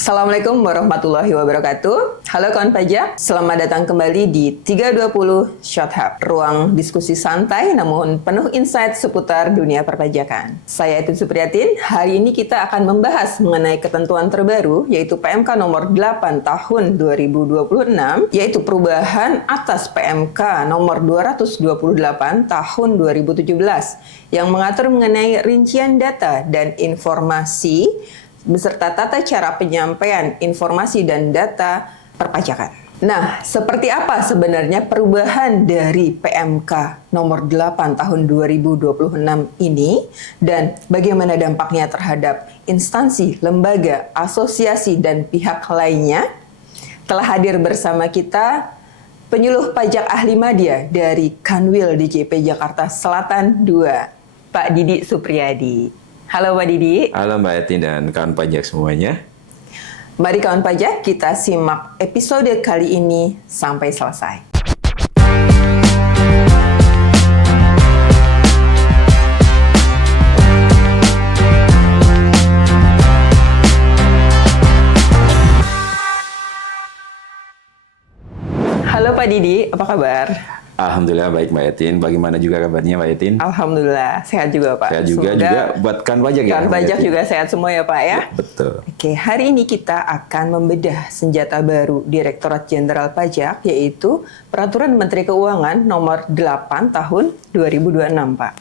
Assalamualaikum warahmatullahi wabarakatuh. Halo kawan pajak, selamat datang kembali di 320 Short Hub, ruang diskusi santai namun penuh insight seputar dunia perpajakan. Saya Etun Supriyatin. Hari ini kita akan membahas mengenai ketentuan terbaru yaitu PMK nomor 8 tahun 2026, yaitu perubahan atas PMK nomor 228 tahun 2017 yang mengatur mengenai rincian data dan informasi beserta tata cara penyampaian informasi dan data perpajakan. Nah, seperti apa sebenarnya perubahan dari PMK nomor 8 tahun 2026 ini dan bagaimana dampaknya terhadap instansi, lembaga, asosiasi, dan pihak lainnya? Telah hadir bersama kita penyuluh pajak ahli madya dari Kanwil DJP Jakarta Selatan 2, Pak Didi Supriyadi. Halo Pak Didi. Halo Mbak Etin dan kawan pajak semuanya. Mari kawan pajak kita simak episode kali ini sampai selesai. Halo Pak Didi, apa kabar? Alhamdulillah baik Mbak Etin. Bagaimana juga kabarnya Mbak Etin? Alhamdulillah, sehat juga Pak. Sehat juga buat kawan pajak ya? Kawan pajak juga sehat semua ya Pak ya? Ya, betul. Oke, hari ini kita akan membedah senjata baru Direktorat Jenderal Pajak, yaitu Peraturan Menteri Keuangan nomor 8 tahun 2026 Pak.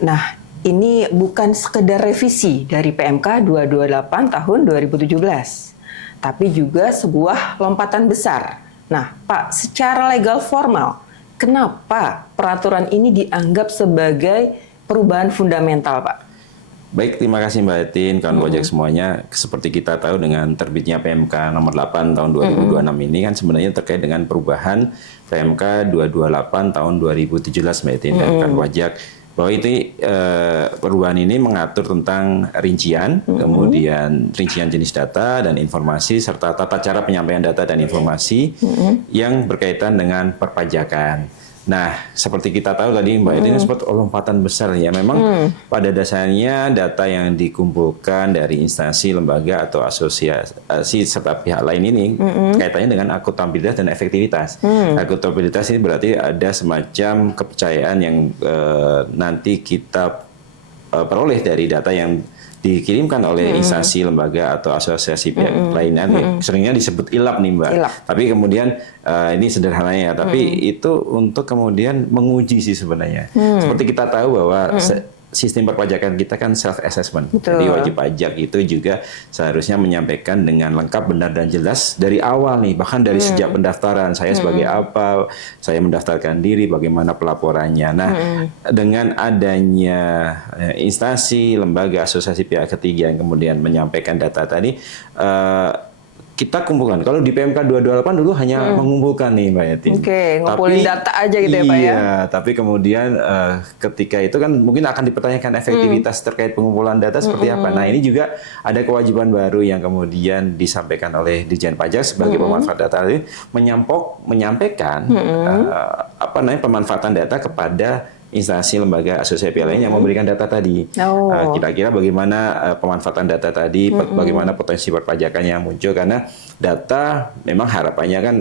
Nah, ini bukan sekedar revisi dari PMK 228 tahun 2017, tapi juga sebuah lompatan besar. Nah, Pak, secara legal formal, kenapa peraturan ini dianggap sebagai perubahan fundamental, Pak? Baik, terima kasih Mbak Etin, kawan pajak semuanya. Seperti kita tahu dengan terbitnya PMK nomor 8 tahun 2026 ini kan sebenarnya terkait dengan perubahan PMK 228 tahun 2017 Mbak Etin dan kawan pajak. Bahwa itu perubahan ini mengatur tentang rincian, kemudian rincian jenis data dan informasi, serta tata cara penyampaian data dan informasi yang berkaitan dengan perpajakan. Nah, seperti kita tahu tadi Mbak Etin sempat lompatan besar ya. Memang pada dasarnya data yang dikumpulkan dari instansi, lembaga atau asosiasi serta pihak lain ini kaitannya dengan akuntabilitas dan efektivitas. Akuntabilitas ini berarti ada semacam kepercayaan yang nanti kita peroleh dari data yang dikirimkan oleh instansi, lembaga atau asosiasi pihak lainnya. Seringnya disebut ILAP nih Mbak. ILAP. Tapi kemudian ini sederhananya, tapi itu untuk kemudian menguji sih sebenarnya. Seperti kita tahu bahwa sistem perpajakan kita kan self-assessment. Jadi wajib pajak itu juga seharusnya menyampaikan dengan lengkap, benar, dan jelas dari awal nih. Bahkan dari sejak pendaftaran, saya sebagai apa, saya mendaftarkan diri, bagaimana pelaporannya. Nah, dengan adanya instansi, lembaga, asosiasi pihak ketiga yang kemudian menyampaikan data tadi, kita kumpulkan. Kalau di PMK 228 dulu hanya mengumpulkan nih Mbak Etin. Oke, ngumpulin data aja gitu ya Pak ya? Iya, tapi kemudian ketika itu kan mungkin akan dipertanyakan efektivitas terkait pengumpulan data seperti apa. Nah, ini juga ada kewajiban baru yang kemudian disampaikan oleh Ditjen Pajak sebagai pemanfaat data ini menyampaikan pemanfaatan data kepada instansi, lembaga, asosiasi lain yang memberikan data tadi. Kira-kira bagaimana pemanfaatan data tadi, bagaimana potensi perpajakan yang muncul, karena data memang harapannya kan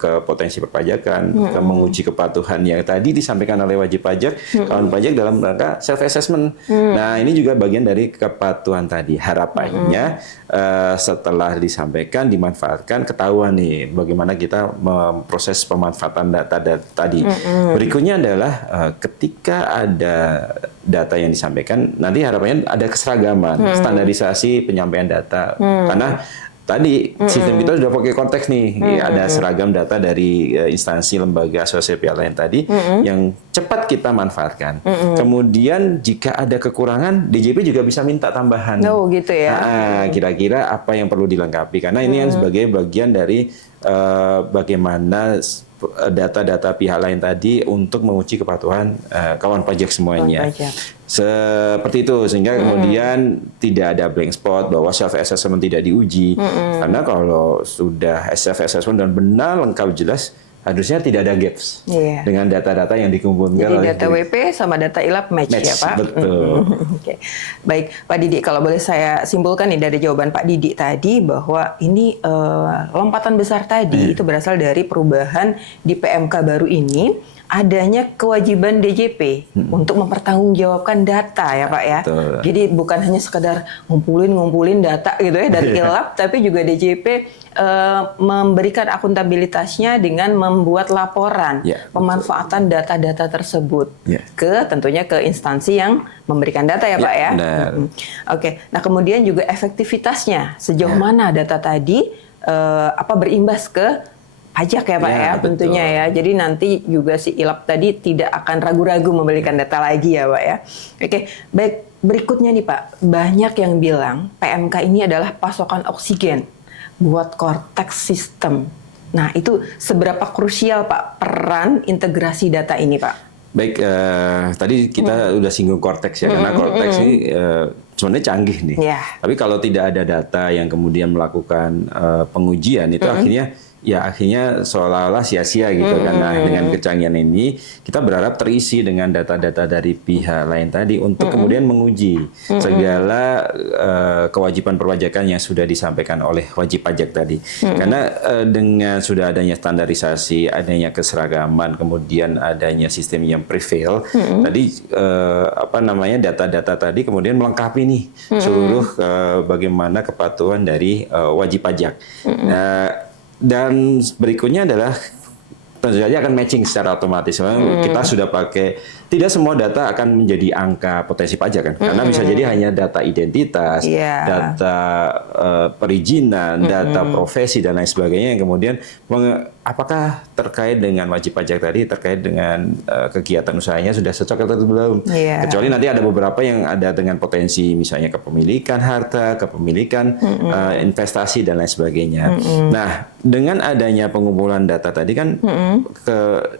ke potensi perpajakan, ke menguji kepatuhan yang tadi disampaikan oleh wajib pajak, kawan pajak dalam rangka self-assessment. Nah, ini juga bagian dari kepatuhan tadi. Harapannya setelah disampaikan, dimanfaatkan, ketahuan nih bagaimana kita memproses pemanfaatan data tadi. Berikutnya adalah ketika ada data yang disampaikan, nanti harapannya ada keseragaman, standarisasi penyampaian data. Karena tadi sistem kita sudah pakai konteks nih, ada seragam data dari instansi, lembaga, asosiasi pihak lain tadi yang cepat kita manfaatkan. Kemudian jika ada kekurangan, DJP juga bisa minta tambahan. Oh gitu ya. Kira-kira apa yang perlu dilengkapi? Karena ini yang sebagai bagian dari bagaimana data-data pihak lain tadi untuk menguji kepatuhan kawan pajak semuanya. Seperti itu, sehingga kemudian tidak ada blank spot bahwa self-assessment tidak diuji. Karena kalau sudah self-assessment dan benar lengkap jelas, harusnya tidak ada gaps Iya. dengan data-data yang dikumpulkan Jadi oleh data WP sama data ILAP match ya Pak? Betul. Oke. Baik Pak Didi, kalau boleh saya simpulkan nih dari jawaban Pak Didi tadi bahwa ini lompatan besar tadi itu berasal dari perubahan di PMK baru ini, adanya kewajiban DJP untuk mempertanggungjawabkan data ya Pak ya. Betul. Jadi bukan hanya sekedar ngumpulin data gitu ya dari ILAP, tapi juga DJP memberikan akuntabilitasnya dengan membuat laporan pemanfaatan data-data tersebut tentunya ke instansi yang memberikan data ya Pak ya. Benar. Oke. Nah kemudian juga efektivitasnya sejauh mana data tadi berimbas ke pajak ya Pak ya, tentunya ya. Jadi nanti juga si ILAP tadi tidak akan ragu-ragu memberikan data lagi ya Pak ya. Oke, baik. Berikutnya nih Pak, banyak yang bilang PMK ini adalah pasokan oksigen buat Cortex System. Nah itu seberapa krusial Pak peran integrasi data ini Pak? Baik, tadi kita udah singgung Cortex ya, karena Cortex ini sebenarnya canggih nih. Tapi kalau tidak ada data yang kemudian melakukan pengujian itu akhirnya seolah-olah sia-sia gitu karena dengan kecanggihan ini kita berharap terisi dengan data-data dari pihak lain tadi untuk kemudian menguji segala kewajiban perpajakan yang sudah disampaikan oleh wajib pajak tadi. Karena dengan sudah adanya standarisasi, adanya keseragaman, kemudian adanya sistem yang prevail, tadi data-data tadi kemudian melengkapi nih seluruh bagaimana kepatuhan dari wajib pajak. Dan berikutnya adalah tentu saja akan matching secara otomatis. Kita sudah pakai, tidak semua data akan menjadi angka potensi pajak kan, karena bisa jadi hanya data identitas, data perizinan, data profesi dan lain sebagainya yang kemudian apakah terkait dengan wajib pajak tadi, terkait dengan kegiatan usahanya sudah cocok atau belum. Kecuali nanti ada beberapa yang ada dengan potensi misalnya kepemilikan harta, kepemilikan investasi dan lain sebagainya. Nah, dengan adanya pengumpulan data tadi kan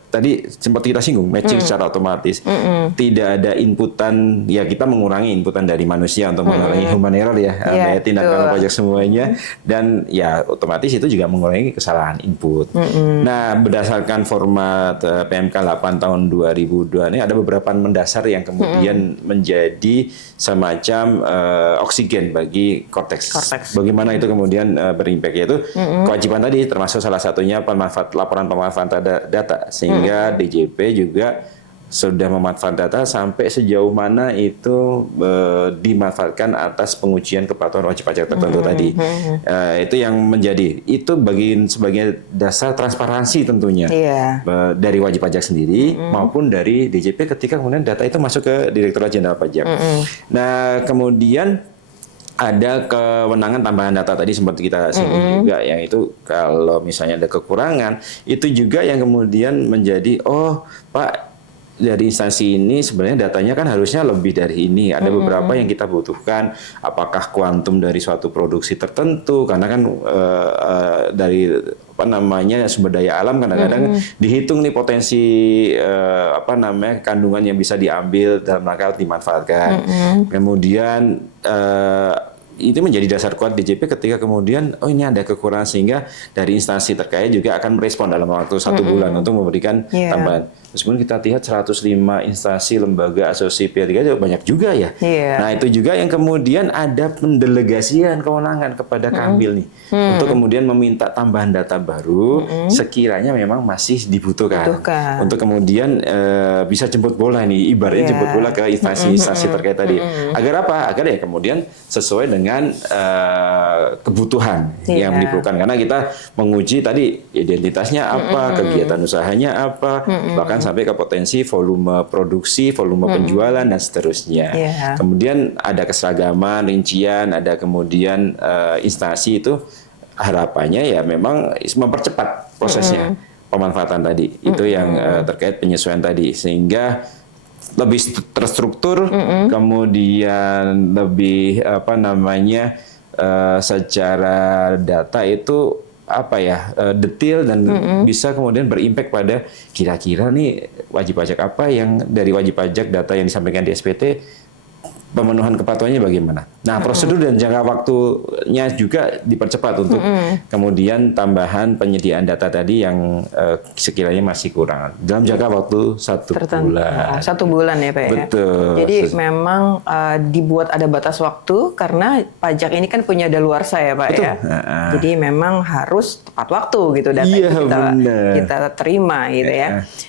tadi sempat kita singgung matching secara otomatis. Tidak ada inputan, ya kita mengurangi inputan dari manusia untuk mengurangi human error ya, tindakan pajak semuanya, dan ya otomatis itu juga mengurangi kesalahan input. Nah, berdasarkan format PMK 8 tahun 2002 ini ada beberapa mendasar yang kemudian menjadi semacam oksigen bagi Cortex. Bagaimana itu kemudian berimpact, yaitu kewajiban tadi termasuk salah satunya laporan pemanfaatan data, sehingga DJP juga sudah memanfaatkan data sampai sejauh mana itu dimanfaatkan atas pengujian kepatuhan wajib pajak tertentu tadi. Itu yang menjadi sebagai dasar transparansi tentunya dari wajib pajak sendiri maupun dari DJP ketika kemudian data itu masuk ke Direktorat Jenderal Pajak. Nah, kemudian ada kewenangan tambahan data tadi seperti kita singgung juga, yang itu kalau misalnya ada kekurangan itu juga yang kemudian menjadi Pak, dari instansi ini sebenarnya datanya kan harusnya lebih dari ini. Ada beberapa yang kita butuhkan, apakah kuantum dari suatu produksi tertentu, karena kan dari sumber daya alam kadang-kadang dihitung nih potensi kandungan yang bisa diambil dalam rangka dimanfaatkan. Kemudian itu menjadi dasar kuat DJP ketika kemudian ini ada kekurangan, sehingga dari instansi terkait juga akan merespon dalam waktu 1 bulan untuk memberikan tambahan. Meskipun kita lihat 105 instansi, lembaga, asosiasi P3 banyak juga ya. Nah, itu juga yang kemudian ada pendelegasian kewenangan kepada Kambil nih untuk kemudian meminta tambahan data baru sekiranya memang masih dibutuhkan. Untuk kemudian bisa jemput bola nih, ibaratnya jemput bola ke instansi-instansi terkait tadi. Agar apa? Agar ya kemudian sesuai dengan kebutuhan yang diperlukan. Karena kita menguji tadi identitasnya apa, kegiatan usahanya apa, bahkan sampai ke potensi volume produksi, volume penjualan dan seterusnya. Kemudian ada keseragaman, rincian, ada kemudian instansi itu harapannya ya memang mempercepat prosesnya pemanfaatan tadi. Itu yang terkait penyesuaian tadi, sehingga lebih terstruktur, kemudian lebih secara data itu detail dan bisa kemudian berimpact pada kira-kira nih wajib pajak apa yang dari wajib pajak data yang disampaikan di SPT pemenuhan kepatuhannya bagaimana. Nah, prosedur dan jangka waktunya juga dipercepat untuk kemudian tambahan penyediaan data tadi yang sekiranya masih kurang. Dalam jangka waktu 1 bulan. 1 bulan ya Pak ya? Betul. Jadi memang dibuat ada batas waktu karena pajak ini kan punya daluarsa ya Pak Betul. ya? Jadi memang harus tepat waktu gitu data Iya, itu benar. kita terima gitu ya.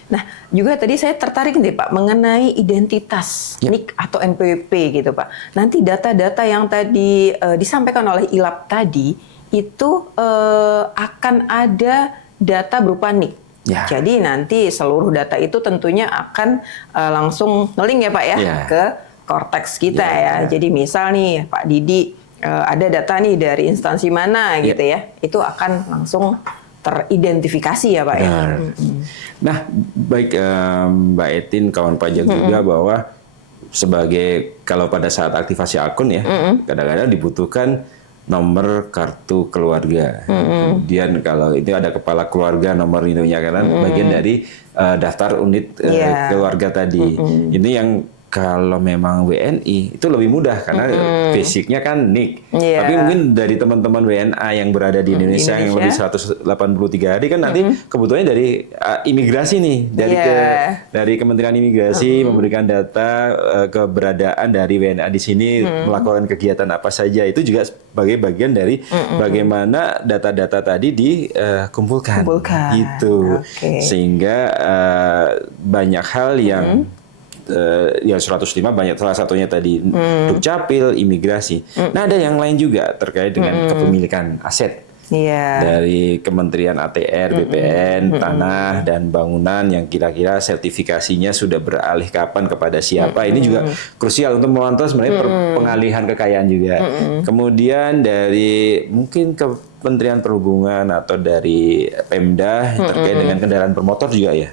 Nah, juga tadi saya tertarik nih Pak mengenai identitas NIK atau NPWP gitu Pak. Nanti data-data yang tadi disampaikan oleh ILAP tadi itu akan ada data berupa NIK. Ya. Jadi nanti seluruh data itu tentunya akan langsung nge-link ya Pak ya, ke Cortex kita ya. Jadi misal nih Pak Didi ada data nih dari instansi mana gitu ya, itu akan langsung teridentifikasi ya Pak ya. Nah, baik Mbak Etin, kawan pajak juga bahwa sebagai kalau pada saat aktivasi akun ya, kadang-kadang dibutuhkan nomor kartu keluarga. Kemudian kalau itu ada kepala keluarga, nomor induknya karena bagian dari daftar unit keluarga tadi. Ini yang kalau memang WNI itu lebih mudah karena basicnya kan NIK. Tapi mungkin dari teman-teman WNA yang berada di Indonesia yang lebih 183 hari kan nanti kebutuhannya dari imigrasi nih, dari Kementerian Imigrasi memberikan data keberadaan dari WNA di sini, melakukan kegiatan apa saja. Itu juga sebagai bagian dari bagaimana data-data tadi dikumpulkan. Gitu. Sehingga banyak hal yang ya 105 banyak, salah satunya tadi Dukcapil, imigrasi. Nah, ada yang lain juga terkait dengan kepemilikan aset dari Kementerian ATR, BPN, Tanah dan Bangunan yang kira-kira sertifikasinya sudah beralih kapan kepada siapa. Ini juga krusial untuk memantau sebenarnya pengalihan kekayaan juga. Kemudian dari mungkin Kementerian Perhubungan atau dari Pemda terkait dengan kendaraan bermotor juga ya.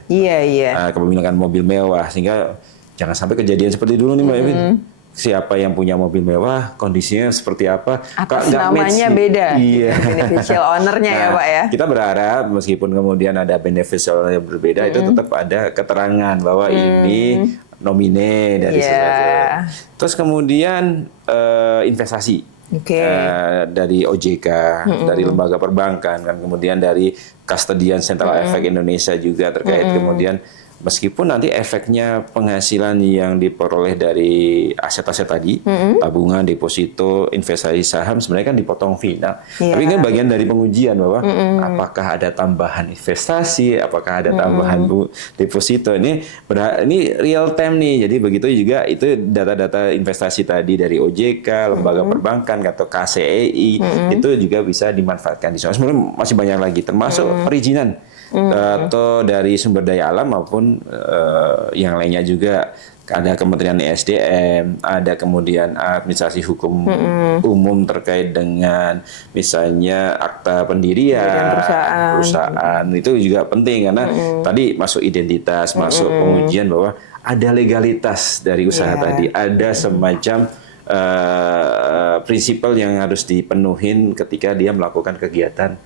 Kepemilikan mobil mewah, sehingga jangan sampai kejadian seperti dulu nih Mbak Evin. Siapa yang punya mobil mewah, kondisinya seperti apa? Atas namanya beda. Beneficial owner-nya ya Pak ya. Kita berharap meskipun kemudian ada beneficial yang berbeda, itu tetap ada keterangan bahwa ini nomine dari saudara. Terus kemudian investasi. Dari OJK, dari lembaga perbankan, kan kemudian dari Custodian Central Efek Indonesia juga terkait kemudian meskipun nanti efeknya penghasilan yang diperoleh dari aset-aset tadi, tabungan, deposito, investasi saham sebenarnya kan dipotong fee. Nah, tapi kan bagian dari pengujian bahwa apakah ada tambahan investasi, apakah ada tambahan deposito. Ini real time nih. Jadi begitu juga itu data-data investasi tadi dari OJK, lembaga perbankan atau KCEI itu juga bisa dimanfaatkan di sana. Sebenarnya masih banyak lagi termasuk perizinan. Atau dari sumber daya alam maupun yang lainnya juga. Ada Kementerian ESDM, ada kemudian administrasi hukum umum terkait dengan misalnya akta pendirian perusahaan. Itu juga penting karena tadi masuk identitas, masuk pengujian bahwa ada legalitas dari usaha tadi, ada semacam prinsipal yang harus dipenuhin ketika dia melakukan kegiatan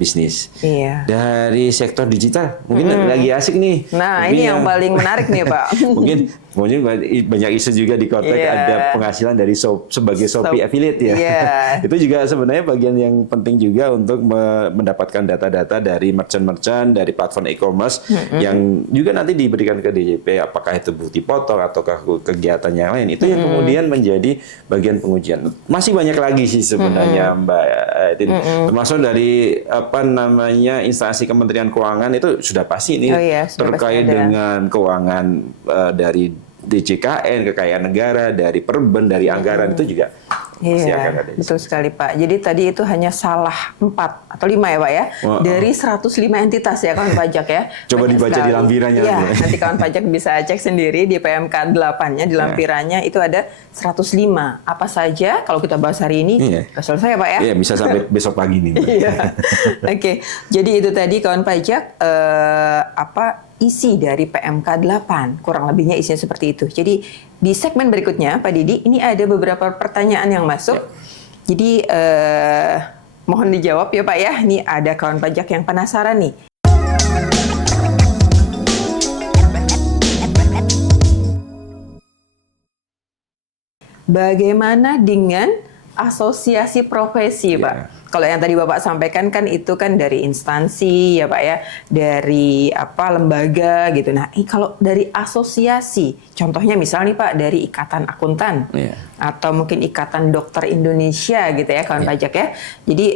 bisnis. Dari sektor digital mungkin lagi asik nih. Nah, ini yang paling menarik nih Pak. mungkin banyak isu juga di Cortex ada penghasilan dari sebagai Shopee affiliate ya. Itu juga sebenarnya bagian yang penting juga untuk mendapatkan data-data dari merchant-merchant, dari platform e-commerce yang juga nanti diberikan ke DJP, apakah itu bukti potong ataukah kegiatan yang lain. Itu yang kemudian menjadi bagian pengujian. Masih banyak lagi sih sebenarnya Mbak Etin. Termasuk dari instansi Kementerian Keuangan itu sudah pasti nih terkait dengan keuangan dari DJKN, kekayaan negara, dari Perben, dari anggaran itu juga betul sekali Pak. Jadi tadi itu hanya salah 4 atau 5 ya Pak ya, dari 105 entitas ya kawan pajak ya. Coba dibaca di lampirannya. Nanti kawan pajak bisa cek sendiri di PMK 8-nya, di lampirannya itu ada 105. Apa saja kalau kita bahas hari ini, selesai ya Pak ya? Bisa sampai besok pagi nih. Oke, jadi itu tadi kawan pajak isi dari PMK 8, kurang lebihnya isinya seperti itu. Jadi di segmen berikutnya Pak Didi, ini ada beberapa pertanyaan yang masuk. Jadi mohon dijawab ya Pak ya. Ini ada kawan pajak yang penasaran nih. bagaimana dengan asosiasi profesi, Iya. Pak? Kalau yang tadi Bapak sampaikan kan itu kan dari instansi ya Pak ya, dari lembaga gitu. Nah, kalau dari asosiasi, contohnya misalnya nih Pak dari Ikatan Akuntan Iya. atau mungkin Ikatan Dokter Indonesia gitu ya kawan Iya. pajak ya. Jadi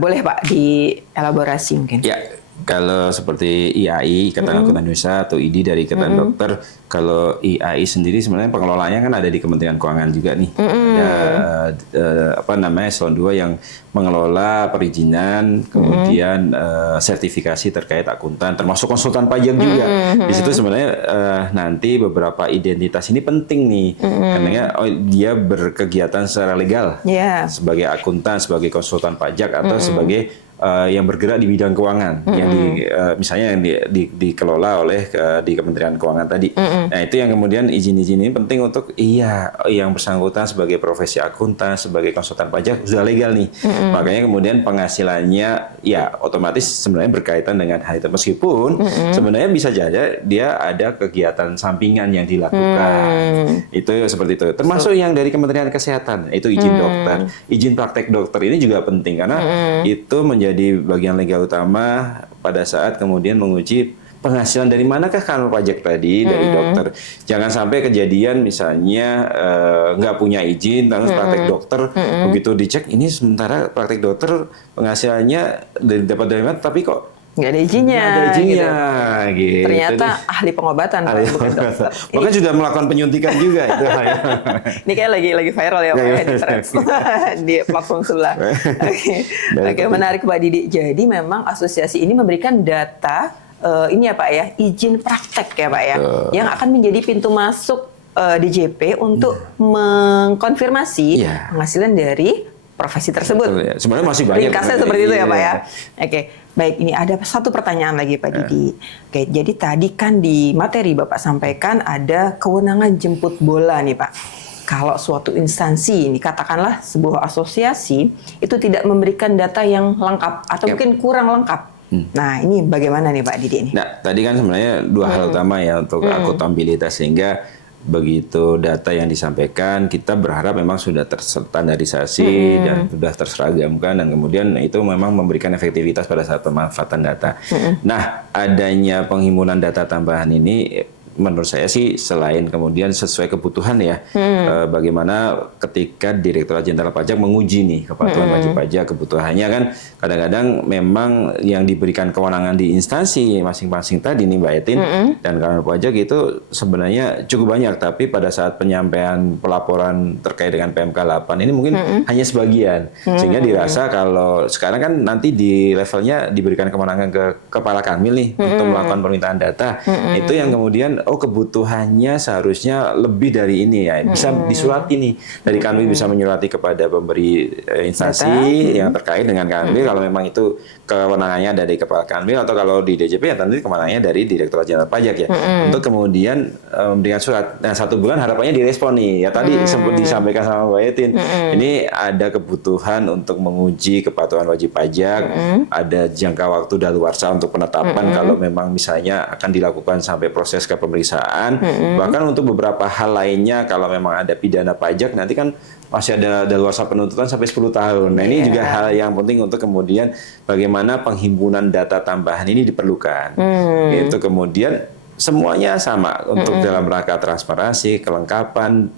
boleh Pak dielaborasi mungkin. Ya, kalau seperti IAI, Ikatan Akuntan Indonesia, atau ID dari Ikatan Dokter, kalau IAI sendiri sebenarnya pengelolanya kan ada di Kementerian Keuangan juga nih. Ada eselon 2 yang mengelola perizinan, kemudian sertifikasi terkait akuntan, termasuk konsultan pajak juga. Di situ sebenarnya nanti beberapa identitas ini penting nih, karena dia berkegiatan secara legal sebagai akuntan, sebagai konsultan pajak, atau sebagai yang bergerak di bidang keuangan, yang misalnya yang dikelola oleh di Kementerian Keuangan tadi. Nah, itu yang kemudian izin-izin ini penting untuk yang bersangkutan sebagai profesi akuntan, sebagai konsultan pajak sudah legal nih. Makanya kemudian penghasilannya ya otomatis sebenarnya berkaitan dengan hal itu, meskipun sebenarnya bisa saja dia ada kegiatan sampingan yang dilakukan. Itu seperti itu. Termasuk yang dari Kementerian Kesehatan, itu izin dokter, izin praktek dokter ini juga penting karena itu menjadi bagian legal utama pada saat kemudian menguji penghasilan dari manakah kantor pajak tadi dari dokter. Jangan sampai kejadian misalnya nggak punya izin, terus praktek dokter begitu dicek ini sementara praktek dokter penghasilannya dapat dari mana, tapi kok nggak ada izinnya. Nggak ada izinnya, gitu. Ternyata ahli pengobatan, bukan dokter. Bahkan sudah melakukan penyuntikan juga itu. Ini kayak lagi viral ya Pak ya, di threads di platform sebelah. Oke, menarik Pak Didi. Jadi memang asosiasi ini memberikan data ini ya Pak ya, izin praktek ya Pak ya, yang akan menjadi pintu masuk DJP untuk mengkonfirmasi penghasilan dari profesi tersebut. Betul, ya. Sebenarnya masih banyak. Ringkasnya seperti itu ya Pak ya. Oke, baik, ini ada satu pertanyaan lagi Pak Didi. Oke, jadi tadi kan di materi Bapak sampaikan ada kewenangan jemput bola nih Pak. Kalau suatu instansi, ini katakanlah sebuah asosiasi, itu tidak memberikan data yang lengkap atau mungkin kurang lengkap. Nah, ini bagaimana nih Pak Didi ini? Nah, tadi kan sebenarnya dua hal utama ya untuk akuntabilitas, sehingga begitu data yang disampaikan kita berharap memang sudah terstandarisasi dan sudah terseragamkan, dan kemudian itu memang memberikan efektivitas pada saat pemanfaatan data. Nah, adanya penghimpunan data tambahan ini menurut saya sih selain kemudian sesuai kebutuhan ya, bagaimana ketika Direktorat Jenderal Pajak menguji nih kepatuhan wajib pajak, kebutuhannya kan kadang-kadang memang yang diberikan kewenangan di instansi masing-masing tadi nih Mbak Etin dan kantor pajak itu sebenarnya cukup banyak, tapi pada saat penyampaian pelaporan terkait dengan PMK 8 ini mungkin hanya sebagian, sehingga dirasa kalau sekarang kan nanti di levelnya diberikan kewenangan ke Kepala Kanwil nih untuk melakukan permintaan data, itu yang kemudian kebutuhannya seharusnya lebih dari ini ya, bisa disurati nih dari Kanwil, bisa menyurati kepada pemberi instansi yang terkait dengan Kanwil kalau memang itu kewenangannya dari Kepala Kanwil, atau kalau di DJP ya tentu kewenangannya dari Direktorat Jenderal Pajak ya, untuk kemudian memberikan surat. Nah, 1 bulan harapannya direspon nih ya, tadi sempat disampaikan sama Mbak Etin, ini ada kebutuhan untuk menguji kepatuhan wajib pajak, ada jangka waktu daluarsa untuk penetapan kalau memang misalnya akan dilakukan sampai proses ke pemeriksaan, bahkan untuk beberapa hal lainnya kalau memang ada pidana pajak nanti kan masih ada daluarsa penuntutan sampai 10 tahun. Nah, ini juga hal yang penting untuk kemudian bagaimana penghimpunan data tambahan ini diperlukan. Itu kemudian semuanya sama untuk dalam rangka transparansi, kelengkapan,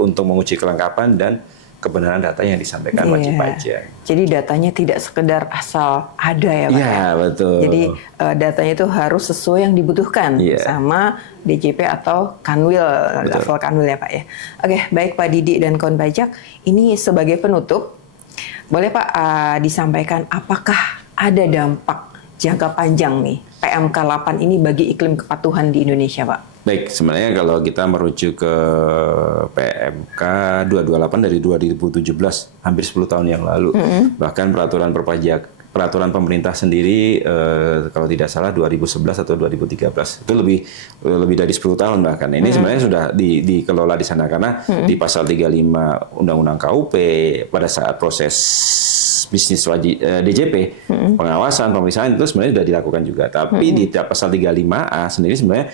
untuk menguji kelengkapan dan kebenaran data yang disampaikan wajib pajak. Jadi datanya tidak sekedar asal ada ya Pak? Iya, betul. Jadi datanya itu harus sesuai yang dibutuhkan sama DJP atau Kanwil, level Kanwil ya Pak ya. Oke, baik Pak Didi dan kawan pajak, ini sebagai penutup, boleh Pak disampaikan apakah ada dampak jangka panjang nih PMK 8 ini bagi iklim kepatuhan di Indonesia Pak? Baik, sebenarnya kalau kita merujuk ke PMK 228 dari 2017, hampir 10 tahun yang lalu, bahkan peraturan pemerintah sendiri kalau tidak salah 2011 atau 2013, itu lebih dari 10 tahun bahkan. Ini sebenarnya sudah dikelola di sana, karena di pasal 35 Undang-Undang KUP pada saat proses bisnis wajib DJP, pengawasan, pemeriksaan itu sebenarnya sudah dilakukan juga. Tapi di pasal 35A sendiri sebenarnya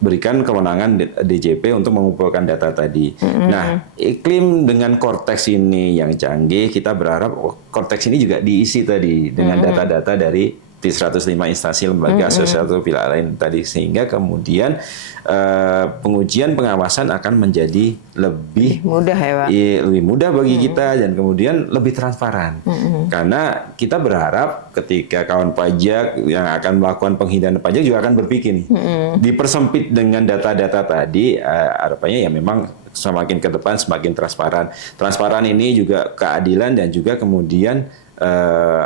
berikan kewenangan DJP untuk mengumpulkan data tadi. Nah, iklim dengan Cortex ini yang canggih, kita berharap Cortex ini juga diisi tadi dengan data-data dari 105 instansi lembaga sosial atau pihak lain tadi, sehingga kemudian pengujian pengawasan akan menjadi lebih mudah ya Pak? Lebih mudah bagi kita dan kemudian lebih transparan. Karena kita berharap ketika kawan pajak yang akan melakukan penghindaran pajak juga akan berpikir nih, dipersempit dengan data-data tadi, harapannya ya memang semakin ke depan semakin transparan. Transparan ini juga keadilan dan juga kemudian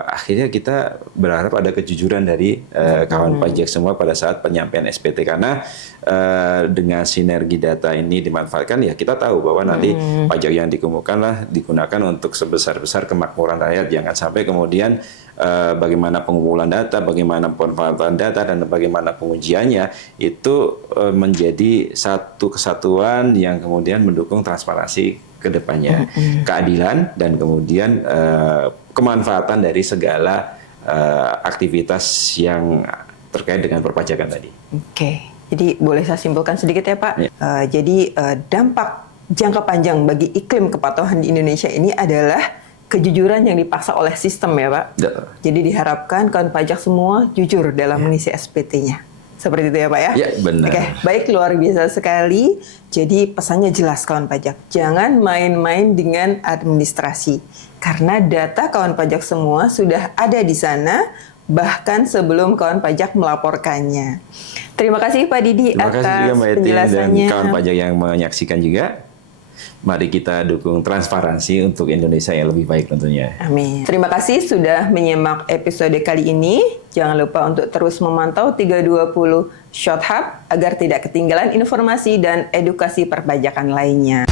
akhirnya kita berharap ada kejujuran dari kawan pajak semua pada saat penyampaian SPT, karena dengan sinergi data ini dimanfaatkan, ya kita tahu bahwa nanti pajak yang dikumpulkanlah digunakan untuk sebesar-besar kemakmuran rakyat. Jangan sampai kemudian bagaimana pengumpulan data, bagaimana pemanfaatan data, dan bagaimana pengujiannya itu menjadi satu kesatuan yang kemudian mendukung transparansi ke depannya, keadilan, dan kemudian kemanfaatan dari segala aktivitas yang terkait dengan perpajakan tadi. Oke, jadi boleh saya simpulkan sedikit ya Pak. Ya. Jadi dampak jangka panjang bagi iklim kepatuhan di Indonesia ini adalah kejujuran yang dipaksa oleh sistem ya Pak. Jadi diharapkan kawan pajak semua jujur dalam mengisi SPT-nya. Seperti itu ya Pak ya? Ya, benar. Oke, baik, luar biasa sekali. Jadi pesannya jelas kawan pajak. Jangan main-main dengan administrasi. Karena data kawan pajak semua sudah ada di sana, bahkan sebelum kawan pajak melaporkannya. Terima kasih Pak Didi Terima kasih atas juga Mbak Eti dan penjelasannya. kawan pajak yang menyaksikan juga. Mari kita dukung transparansi untuk Indonesia yang lebih baik tentunya. Amin. Terima kasih sudah menyimak episode kali ini. Jangan lupa untuk terus memantau 320 Short Hub agar tidak ketinggalan informasi dan edukasi perpajakan lainnya.